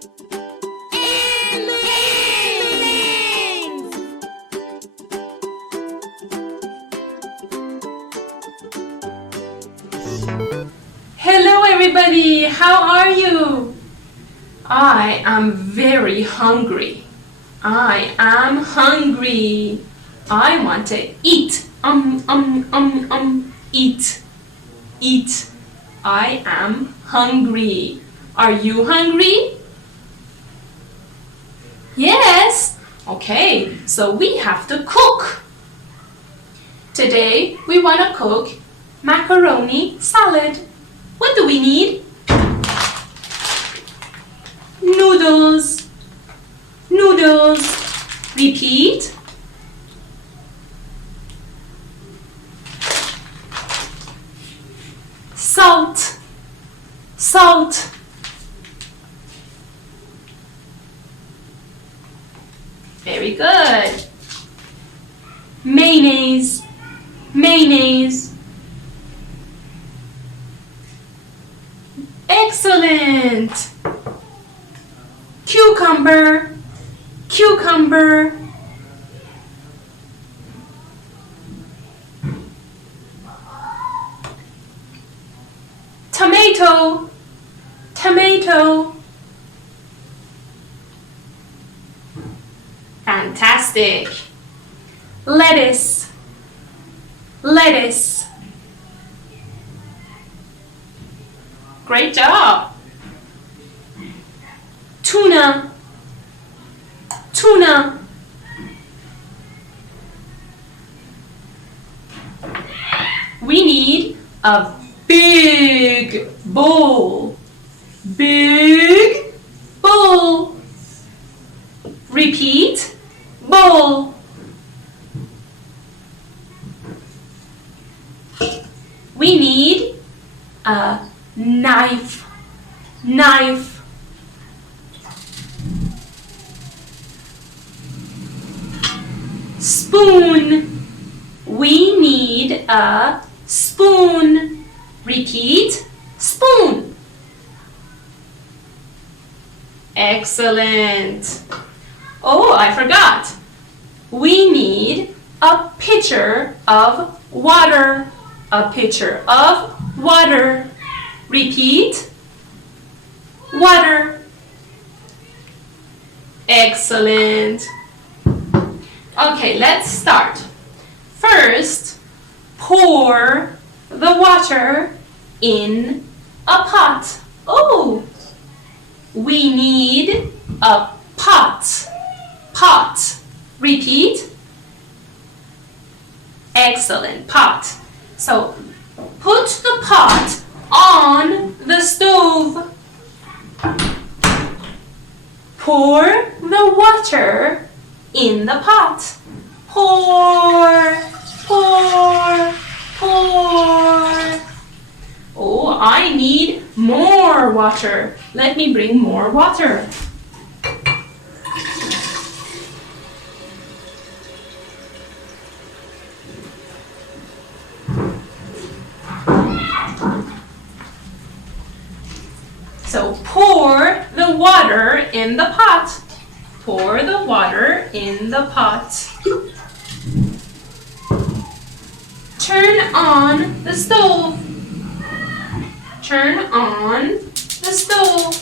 Hello everybody, how are you? I am very hungry. I am hungry. I want to eat. Eat. Eat. I am hungry. Are you hungry? Yes. Okay, so we have to cook. Today we want to cook macaroni salad. What do we need? Noodles. Noodles. Repeat. Salt. Salt. Very good. Mayonnaise. Mayonnaise. Excellent. Cucumber. Cucumber. Tomato. Tomato. Fantastic. Lettuce. Lettuce. Great job. Tuna. Tuna. We need a big bowl. Big bowl. Repeat. Bowl. We need a knife. Knife. Spoon. We need a spoon. Repeat. Spoon. Excellent. Oh, I forgot. We need a pitcher of water. A pitcher of water. Repeat. Water. Excellent. Okay, let's start. First, pour the water in a pot. Oh, we need a pot. Pot. Repeat. Excellent. Pot. So, put the pot on the stove. Pour the water in the pot. Pour, pour, pour. Oh, I need more water. Let me bring more water. So pour the water in the pot. Pour the water in the pot. Turn on the stove. Turn on the stove.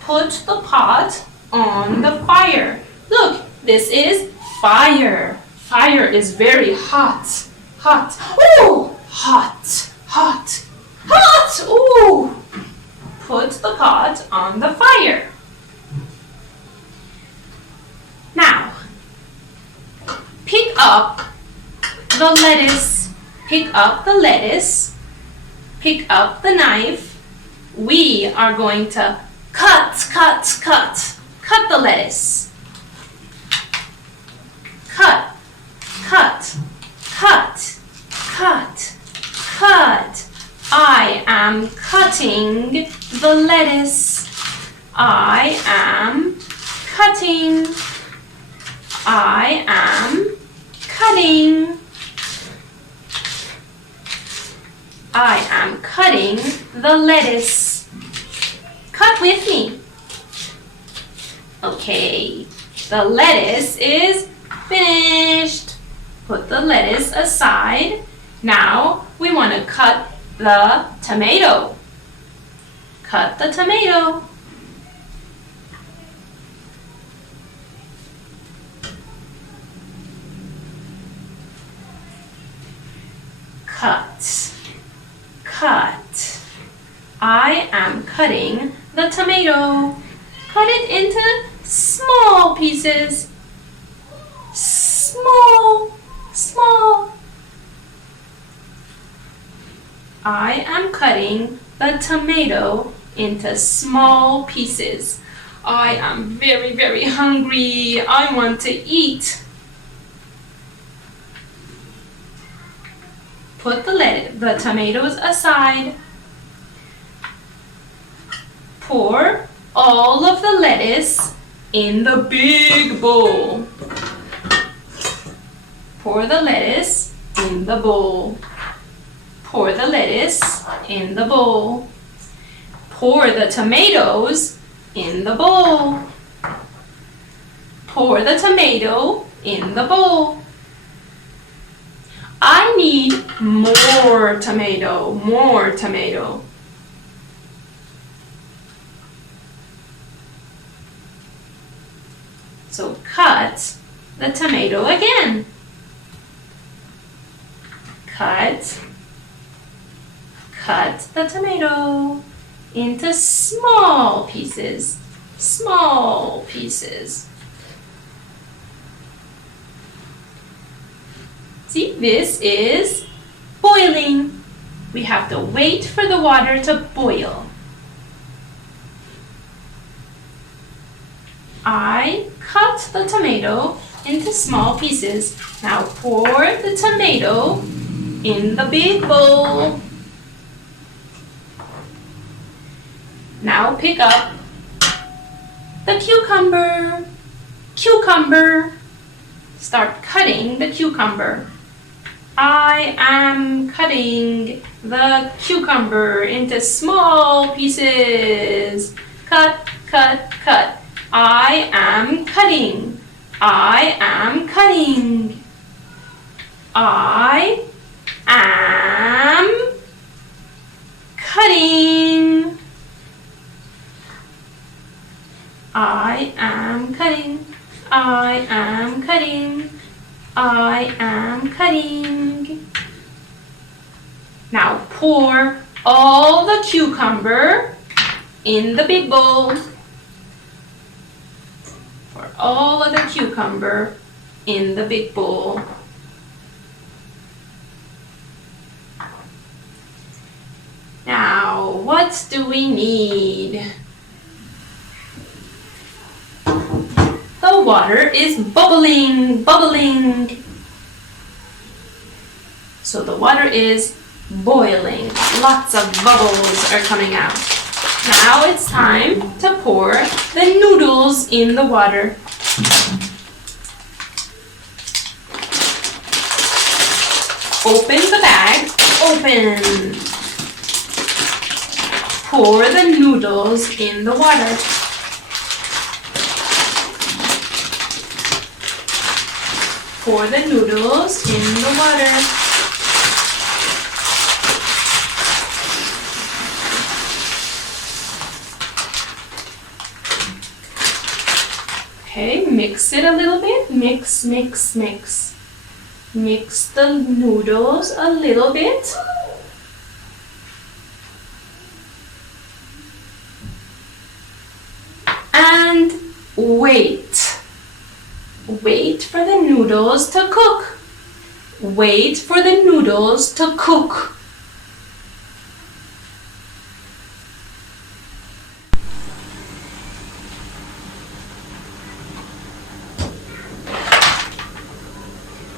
Put the pot on the fire. Look, this is fire. Fire is very hot. Hot. Ooh! Hot, hot, hot! Ooh! Put the pot on the fire. Now, pick up the lettuce. Pick up the lettuce. Pick up the knife. We are going to cut the lettuce. Cut, cut, cut, cut. Cut. I am cutting the lettuce. I am cutting. I am cutting. I am cutting the lettuce. Cut with me. Okay, the lettuce is finished. Put the lettuce aside. Now we want to cut the tomato. Cut the tomato. Cut. Cut. I am cutting the tomato. Cut it into small pieces. Small, small. I am cutting the tomato into small pieces. I am very, very hungry. I want to eat. Put the tomatoes aside. Pour all of the lettuce in the big bowl. Pour the lettuce in the bowl. Pour the lettuce in the bowl. Pour the tomatoes in the bowl. Pour the tomato in the bowl. I need more tomato, more tomato. So cut the tomato again. Cut the tomato into small pieces, small pieces. See, this is boiling. We have to wait for the water to boil. I cut the tomato into small pieces. Now pour the tomato in the big bowl. Now pick up the cucumber. Cucumber. Start cutting the cucumber. I am cutting the cucumber into small pieces. Cut, cut, cut. I am cutting. I am cutting. I am cutting. I am cutting. I am cutting. I am cutting. Now pour all the cucumber in the big bowl. Pour all of the cucumber in the big bowl. Now, what do we need? The water is bubbling, bubbling. So the water is boiling. Lots of bubbles are coming out. Now it's time to pour the noodles in the water. Open the bag, open. Pour the noodles in the water. Pour the noodles in the water. Okay, mix it a little bit. Mix, mix, mix. Mix the noodles a little bit. And wait. Wait for the noodles to cook. Wait for the noodles to cook.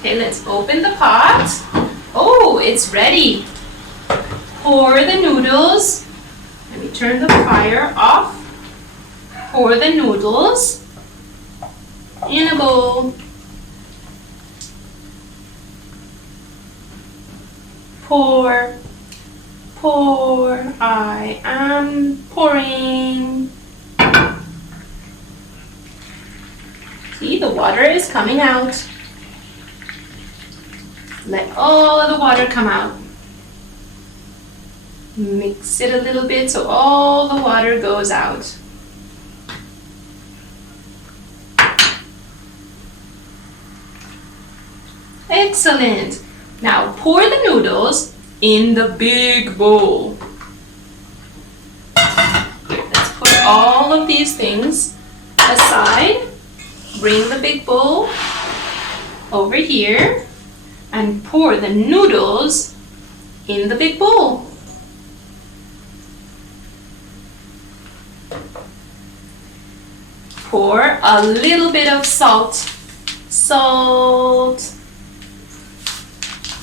Okay, let's open the pot. Oh, it's ready. Pour the noodles. Let me turn the fire off. Pour the noodles in a bowl. Pour, Pour. I am pouring. See, the water is coming out. Let all of the water come out. Mix it a little bit so all the water goes out. Excellent. Now pour the noodles in the big bowl. Let's put all of these things aside. Bring the big bowl over here and pour the noodles in the big bowl. Pour a little bit of salt. Salt.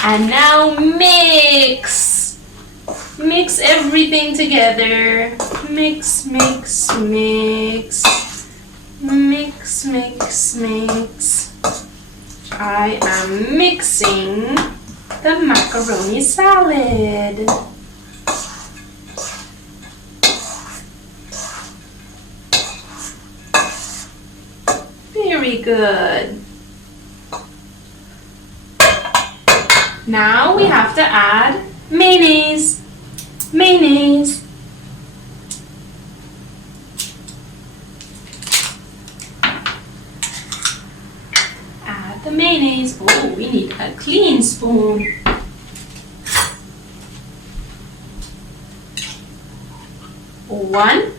And now mix. Mix everything together. Mix, mix, mix. Mix, mix, mix. I am mixing the macaroni salad. Very good. Now we have to add mayonnaise. Mayonnaise. Add the mayonnaise. Oh, we need a clean spoon. One,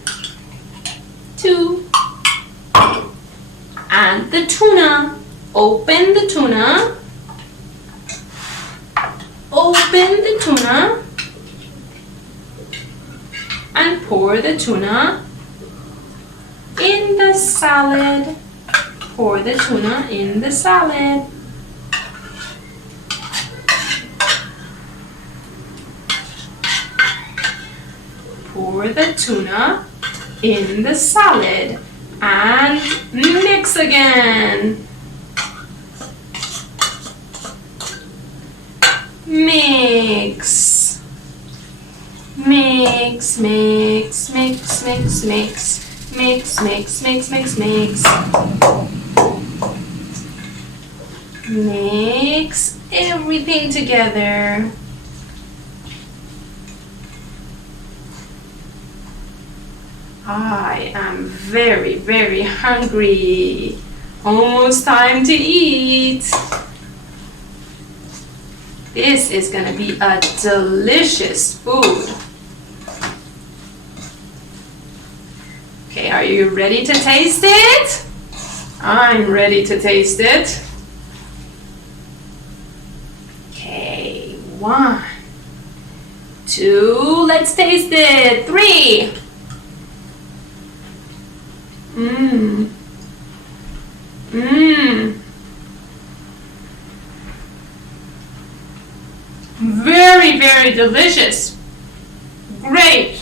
two, and the tuna. Open the tuna. Open the tuna and pour the tuna in the salad. Pour the tuna in the salad. Pour the tuna in the salad and mix again. Mix. Mix, mix, mix, mix, mix. Mix, mix, mix, mix, mix. Mix everything together. I am very, very hungry. Almost time to eat. This is gonna be a delicious food. Okay, are you ready to taste it? I'm ready to taste it. Okay, 1, 2, let's taste it. 3. Mmm. Mmm. Very, very delicious. Great.